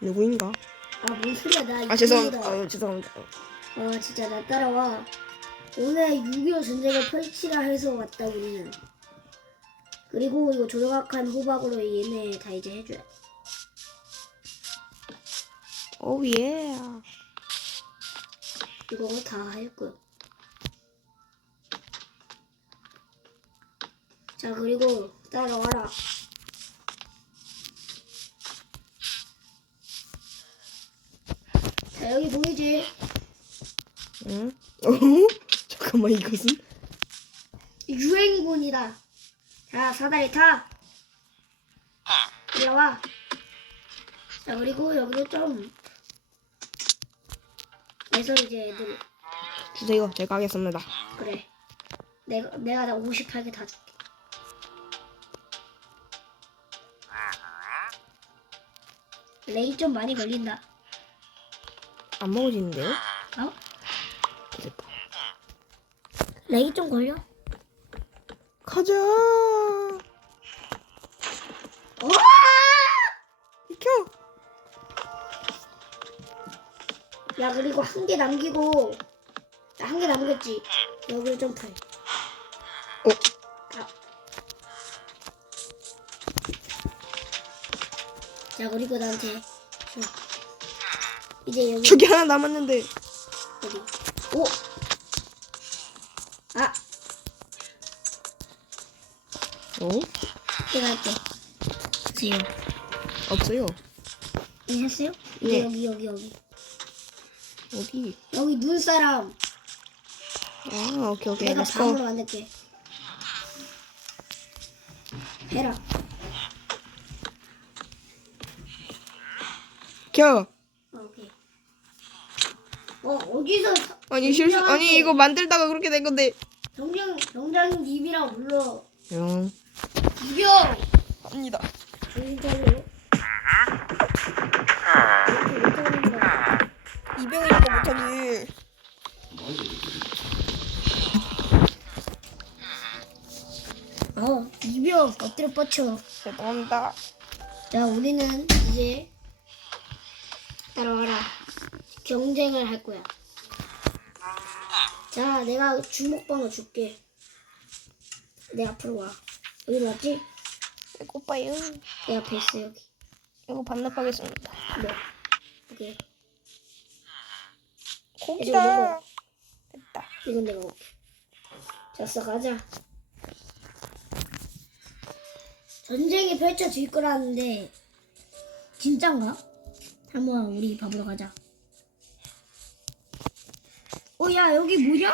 누구인가? 아, 뭔 소리야, 나. 아 죄송합니다. 아유 죄송합니다. 아, 진짜, 나 따라와. 오늘 6.25 전쟁을 펼치라 해서 왔다, 우리는. 그리고 이거 조각한 호박으로 얘네 다 이제 해줘야 돼. 오 예. 이거 다할 거야. 자, 그리고 따라와라. 자, 여기 보이지? 응? 어? 잠깐만 이것은? 유행군이다. 자, 사다리 타. 올라와. 자, 그리고 여기로 좀. 해서 이제 애들, 주세요. 제가 하겠습니다. 그래. 내가, 내가 다 58개 다 줄게. 레이 좀 많이 걸린다. 안 먹어지는데요? 어? 됐다. 레이 좀 걸려? 가자. 어! 비켜. 야, 그리고 한 개 남기고, 한 개 남겼지? 여기를 좀 털. 어? 아. 자, 그리고 나한테 줘. 이제 여기 저기 하나 남았는데. 어디? 오. 아, 어? 내가 할게. 주세요. 없어요. 이셨어요? 이제 네. 여기 여기 여기 어디? 여기 눈사람. 아 오케이 오케이. 내가 렛츠고. 방으로 만들게. 해라. 켜. 어, 오케이. 어 어디서 사- 아니 실수. 아니 이거 만들다가 그렇게 된 건데. 정장 정장님 님이랑 불러. 영. 이겨. 합니다. 정신 차려. 이병이니까 못하지. 어 이병 엎드려 뻗쳐. 죄송합니다. 자 우리는 이제 따라와라. 경쟁을 할 거야. 자 내가 주먹번호 줄게. 내 앞으로 와. 여기로 왔지? 배고파요. 내 앞에 있어 여기. 이거 반납하겠습니다. 네. 오케이. 고기다. 됐다. 이건 내가 먹게. 잤어 가자. 전쟁이 펼쳐질 거라는데 진짠가? 한번 우리 밥으러 가자. 어, 야 여기 뭐냐?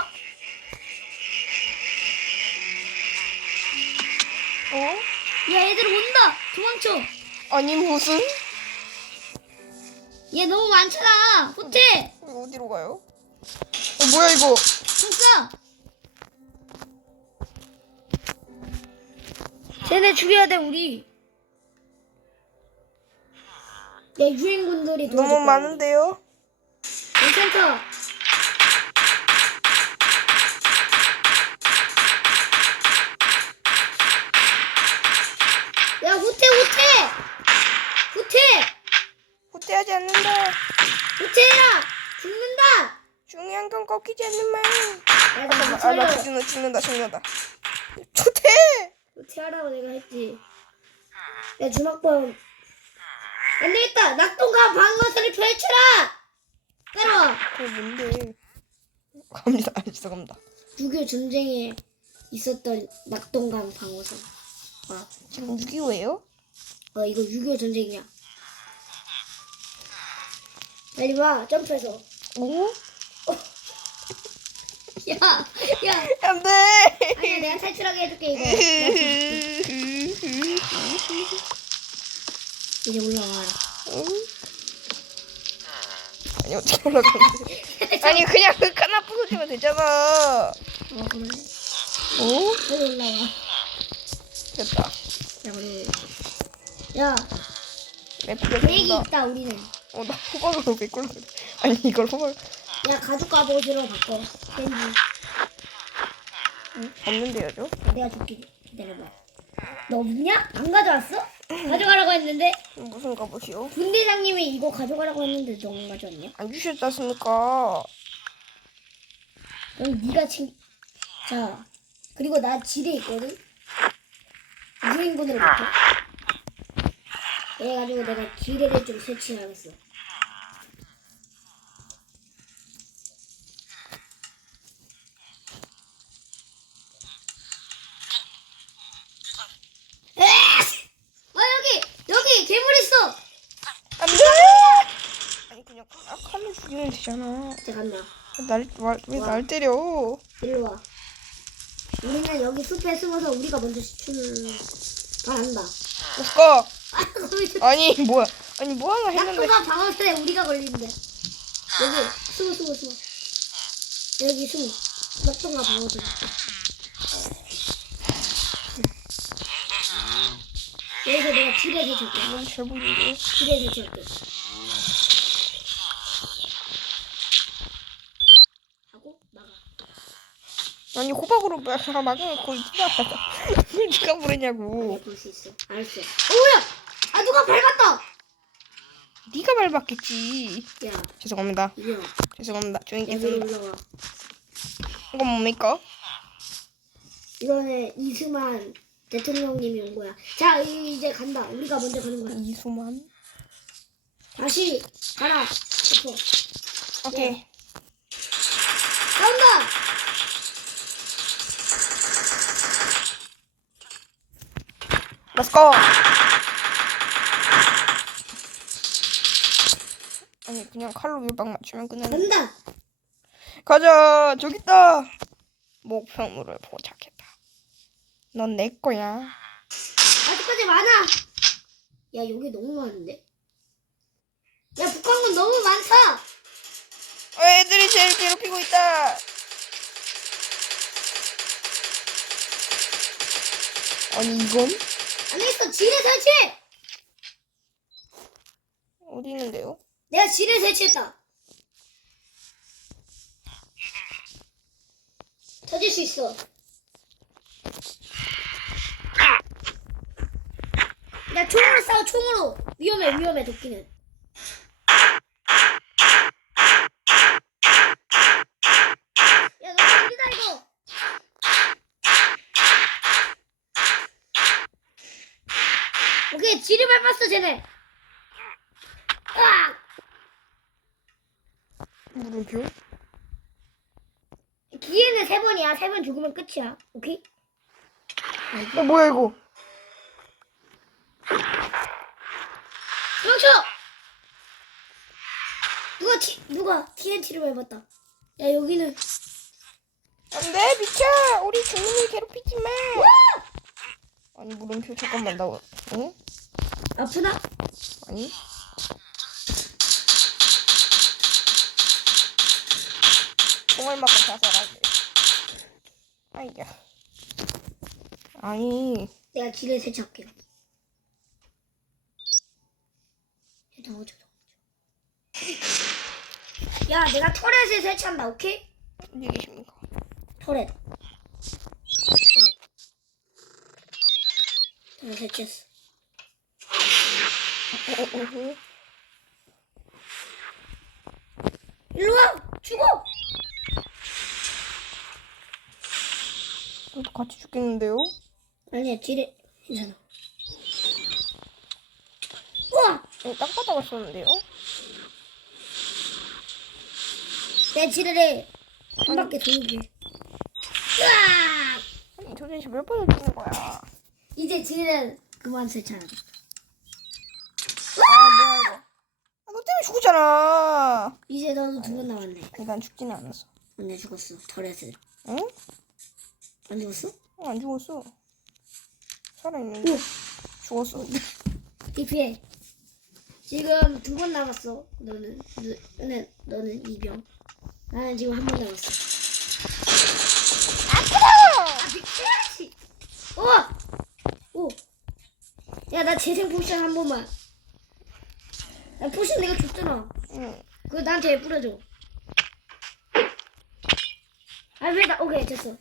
어? 야 얘들 온다. 도망쳐. 아니 무슨? 얘 너무 많잖아. 호텔. 이거 어디로 가요? 어 뭐야 이거? 됐어. 쟤네 죽여야 돼 우리. 야 유행군들이 너무 도와줄 거야. 많은데요? 괜찮다. 야 후퇴 후퇴 후퇴 후퇴하지 않는다. 후퇴해라 죽는다. 중요한 건 꺾이지 않는 말. 야 잠깐만, 나 아, 살려. 나 죽는다, 죽는다, 죽는다. 후퇴! 후퇴하라고 내가 했지. 야 주먹범. 안 되겠다. 낙동강 방어선을 펼쳐라. 따라와. 그게 뭔데? 갑니다, 아, 죄송합니다. 6.25 전쟁에 있었던 낙동강 방어선. 아, 지금 6.25예요? 어 이거 6.25 전쟁이야. 빨리 와 점프해서. 오? 야, 야. 안 돼! 아니야 내가 탈출하게 해줄게 이거. 이제 올라와라. 응? 아니, 어떻게 올라가는데? 아니, 그냥 그 하나 부서지면 되잖아. 어 그래. 오? 빨리 올라와. 됐다. 야 그래. 야 맵플레 계획이 된다. 있다 우리는. 어, 나 호박으로 메꿀 아니, 이걸 호박 야 가죽 갑옷으로 바꿔. 겐지. 없는데요, 저? 내가 줄게. 기다려봐. 너 없냐? 안 가져왔어? 가져가라고 했는데 무슨 갑옷이요? 분대장님이 이거 가져가라고 했는데 너 안 가져왔냐? 안 주셨지 않습니까? 그럼 네가 친. 자 그리고 나 지뢰 있거든. 유인군으로 붙어. 그래가지고 내가 지뢰를 좀 설치하겠어. 에이씨! 어 여기 여기 괴물 있어. 안 돼! 아니, 그냥 아, 칼로 죽이면 되잖아. 잠깐만. 날, 왜날 때려? 일로 와. 우리는 여기 숲에 숨어서 우리가 먼저 시추는! 아, 거기 아니, 뭐야. 아니, 뭐 하나 했는데. 낙도가 방어선에 우리가 걸리는데. 여기 숨어 숨어 숨어. 여기 숨어. 낙도가 방어선. 여기서 내가 지뢰 설치할게. 이건 잘 보이는데. 지뢰 설치할게. 하고 막아. 아니, 호박으로 막- 막으면 거의 왜 누가 부르냐고. 볼 수 있어. 알았어. 오야! 아 누가 밟았다. 네가 밟았겠지. 야, 죄송합니다. 이거 죄송합니다. 조용히. 올라와. 이건 뭡니까? 이거는 이승만 대통령님이 온 거야. 자, 이- 이제 간다. 우리가 먼저 가는 거야. 이수만. 다시 가라. 오케이. 간다. Let's go! 아니, 그냥 칼로 일방 맞추면 끝나는 간다. 가자 저기 있다 목표물을 포착했다 넌 내 거야 아직까지 많아. 야, 여기 너무 많은데. 야, 북한군 너무 많다. 어, 애들이 제일 괴롭히고 있다 아니 이건 안에 있어. 지뢰 설치. 어디 있는데요? 내가 지뢰 설치했다. 터질 수 있어. 야, 총으로 싸워, 총으로. 위험해, 위험해, 도끼는. 야, 너 죽이다, 이거. 오케이, 지뢰 밟았어, 쟤네. 으악! 물음표? 기회는 세 번이야. 세 번 죽으면 끝이야. 오케이? 어 뭐야 이거 멈춰! 누가 티, 누가 TNT를 밟았다. 야, 여기는. 안돼 비켜 우리 주민을 괴롭히지 마 아니 물음표 잠깐만 나 응? 아프나? 아니 총알 맞고 자살하게 아이야 아니 내가 지뢰 세척할게. 나오죠, 나오죠. 야, 내가 터렛을 설치한다, 오케이? 어디 계십니까? 터렛. 터렛. 터렛 설치했어. 어, 어, 어. 일로 와! 죽어! 저도 같이 죽겠는데요? 아니야, 지뢰. 괜찮아. 우와! 어, 땅바닥 왔었는데요? 내 지뢰를 한 바퀴 돌게. 으악! 아니 조진씨 몇 번을 죽는 거야? 이제 지뢰는 그만 설치하자. 아 뭐야 이거 아, 너 때문에 죽었잖아 이제 너도 두 번 남았네. 아니 난 죽지는 않았어 언제 죽었어? 터렛을. 응? 안 죽었어? 어, 안 죽었어 살아있는데 오! 죽었어 DP해. 지금 두 번 남았어. 너는, 너 는, 너는 이병. 나는 지금 한 번 남았어. 아, 미쳐야지! 오! 오! 야, 나 재생 포션 한 번만. 야, 포션 내가 줬잖아. 응 그거 나한테 뿌려줘. 아, 왜 나, 오케이, 됐어.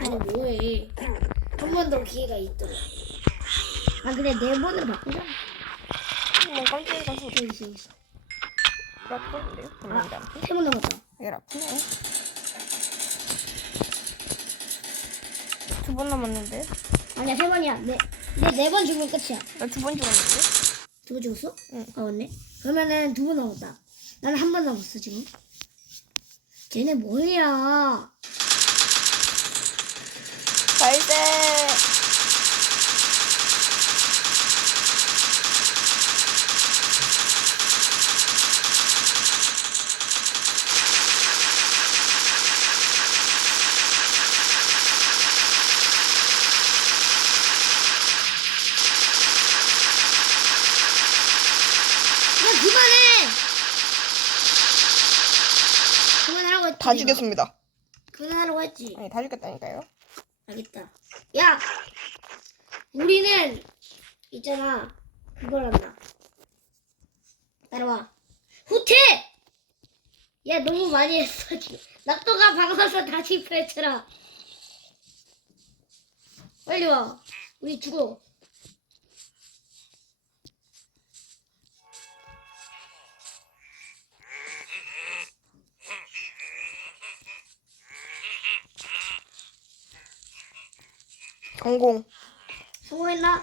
아니, 뭐해. 한 번 더 기회가 있도록. 아 그래 네 번으로 바꾸자. 뭐 깜짝이야 여기 있어 있어. 라프인데요? 그만 라프 세번 남았다. 얘 라프네 두 번 남았는데 아니야 세 번이야. 네, 네번 죽으면 끝이야. 나 두 번 죽었는데 두번 죽었어? 응. 아 맞네. 그러면은 두 번 남았다. 나는 한 번 남았어 지금. 쟤네 뭐야? 갈대 야 그만해. 다 내가. 죽였습니다 그만하라고 했지. 아니 다 죽였다니까요 알겠다. 야, 우리는 있잖아. 그걸 한다. 따라와. 후퇴! 야, 너무 많이 했어, 지금. 낙도가 박아서 다시 펼쳐라. 빨리 와. 우리 죽어. 성공 성공했나?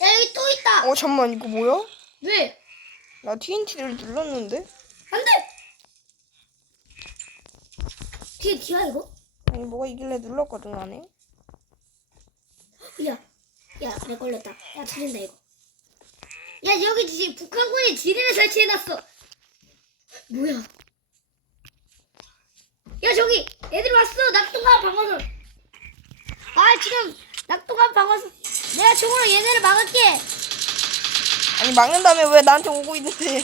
야, 여기 또 있다! 어 잠만 이거 뭐야? 왜? 나 TNT를 눌렀는데? 안 돼! 뒤에 뒤야, 이거? 아니 뭐가 이길래 눌렀거든 안에 야, 야, 내 걸렸다. 야, 터진다, 이거. 야, 여기 지금 북한군이 지뢰를 설치해놨어. 뭐야? 야, 저기, 애들 왔어. 낙동강 방어선. 아, 지금, 낙동강 방어선. 내가 총으로 얘네를 막을게. 아니 막는 다음에 왜 나한테 오고 있는데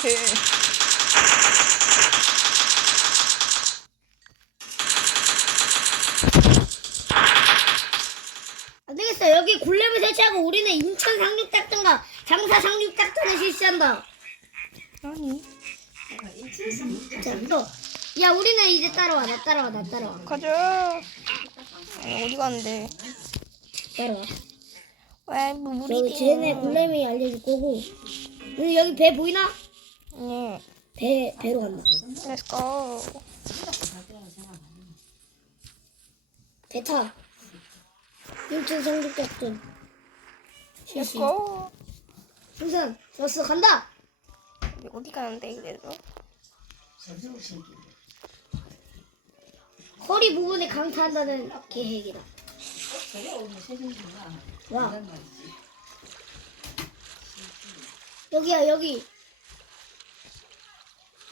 안 되겠어. 여기 골렘을 설치하고 우리는 인천 상륙작전과 장사 상륙작전을 실시한다. 아니 자, 너. 야, 우리는 이제 따라와. 나 따라와, 나 따라와. 가자 아니 어디 가는데 따라와. 왜 물이 여기 쟤네 골렘이 알려줄 거고. 여기, 여기 배 보이나? 네 배, 배로 간다. Let's go 배 타. 인천 상륙작전. Let's 실시. go 승선, 좋았어. 간다! 우리 어디 가는데 그래도 허리 부분에 강타한다는 계획이다. 와. 여기야, 여기.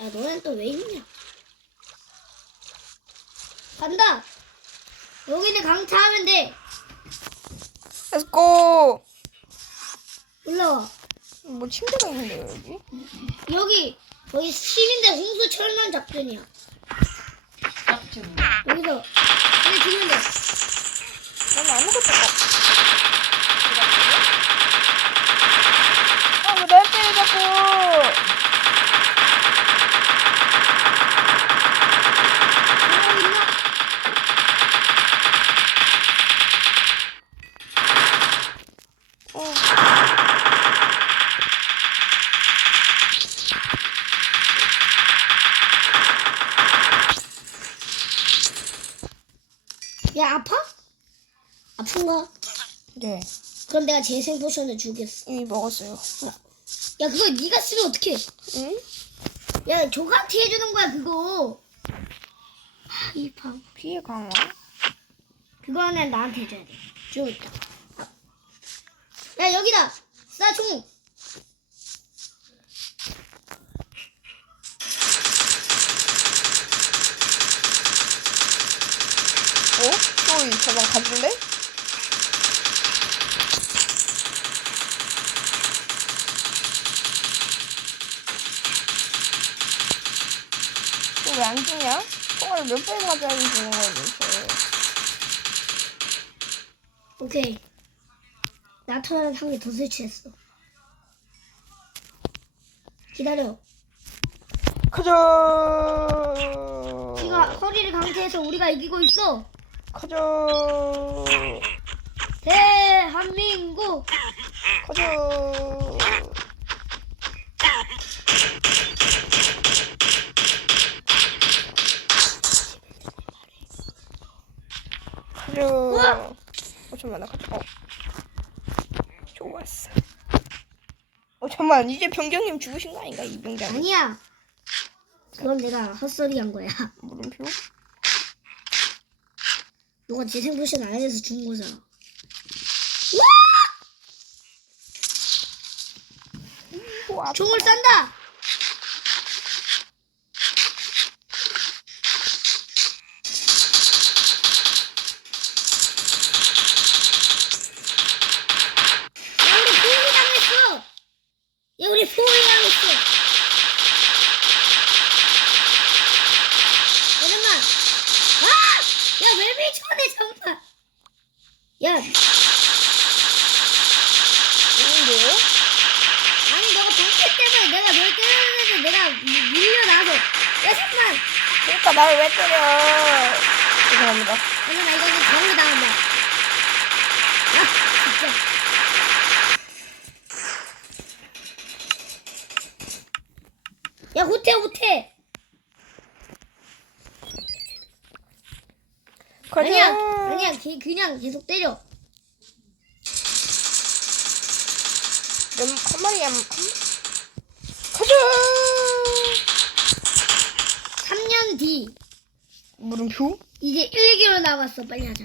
야, 너넨 또왜 있냐? 간다! 여기는 강타하면 돼. Let's go 올라와. 뭐 침대가 있는데요 여기 여기, 여기 시민대 홍수 철만 작전이야. 여기서, 근데 죽는데. 난 아무것도 없어 아 왜날 때려 자꾸 어, 있나? 어. 야, 아파? 아픈가? 네 그럼 내가 재생 포션을 주겠어. 이미 먹었어요 야, 그거 네가 쓰면 어떡해? 응? 야, 조각티 해주는 거야, 그거. 하, 이 방. 피해 강화 그거는 나한테 해줘야 돼. 주고 있다. 야, 여기다. 쏴, 총. 어? 또이 저방 가줄래? 왜안 주냐? 총알을 몇발 맞아야 주는 거야 도대체 오케이. 나토는 한개 더 설치했어. 기다려. 가자 지가 허리를 강제해서 우리가 이기고 있어. 가자. 대한민국 가자. 가자. 어, 잠깐만, 나 가자. 어. 좋았어. 어, 잠깐만, 이제 병장님 죽으신 거 아닌가, 이 병장? 아니야. 그건 내가 헛소리 한 거야. 물음표? 너가 재생포션 안 해서 죽은 거잖아. 총을 쏜다. 야, 우리 포위 당했어. 야, 우리 포위 당했어. 잠깐만. 아! 야, 왜 밀쳐내, 잠깐. 야, 좋은데요? 아니 너가 동체 때문에 내가 널 때렸는데 내가 미- 밀려나서 야 잠깐만 그러니까 나를 왜 때려? 죄송합니다. 잠깐만 이거는 정으로 나온다 아 진짜 야 호태 가자. 아니야 아니야 걔 그냥 계속 때려 몇, 한 마리 한, 한 가자. 3년 뒤 물음표? 이제 1기로 남았어 빨리 하자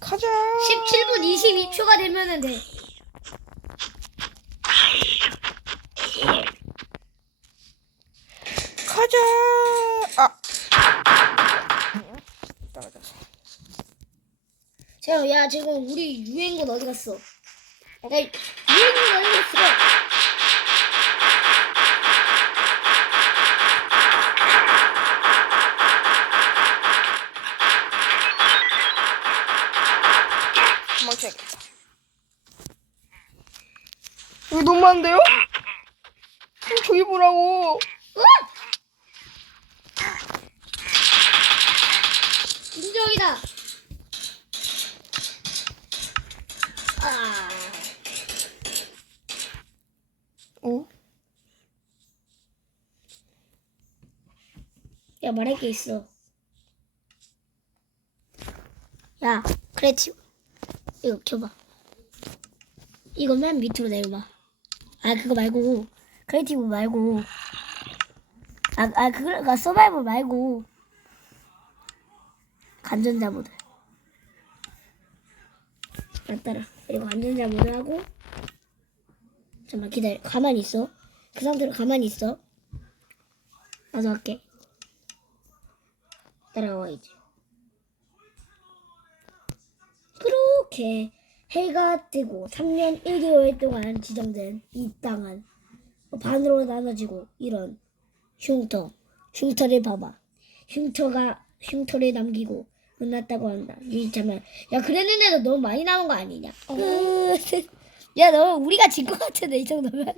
가자. 17분 22초가 되면은 돼 가자. 아. 떨어졌어. 자, 야, 지금 우리 유행군 어디 갔어? 야, 유행군 어디 갔어? 도망쳐야겠다. 여기 너무 많은데요? 어, 저기 보라고. 어? 인정이다. 아, 어? 야, 말할 게 있어. 야, 크레치. 이거 켜봐. 이거 맨 밑으로 내려봐. 아, 그거 말고. 크리에이티브 말고. 아, 아, 그거, 서바이벌 말고. 간전자 모드. 맞따라. 그리고 간전자 모드 하고. 잠깐만, 기다려. 가만히 있어. 그 상태로 가만히 있어. 나도 할게. 따라와, 이제. 그렇게 해가 뜨고 3년 1개월 동안 지정된 이 땅은 반으로 나눠지고 이런 흉터 흉터를 봐봐 흉터가 흉터를 남기고 끝났다고 한다. 이 잠깐 야 그랬는데도 너무 많이 나온 거 아니냐? 끝. 야너 우리가 진거 같은데 이 정도면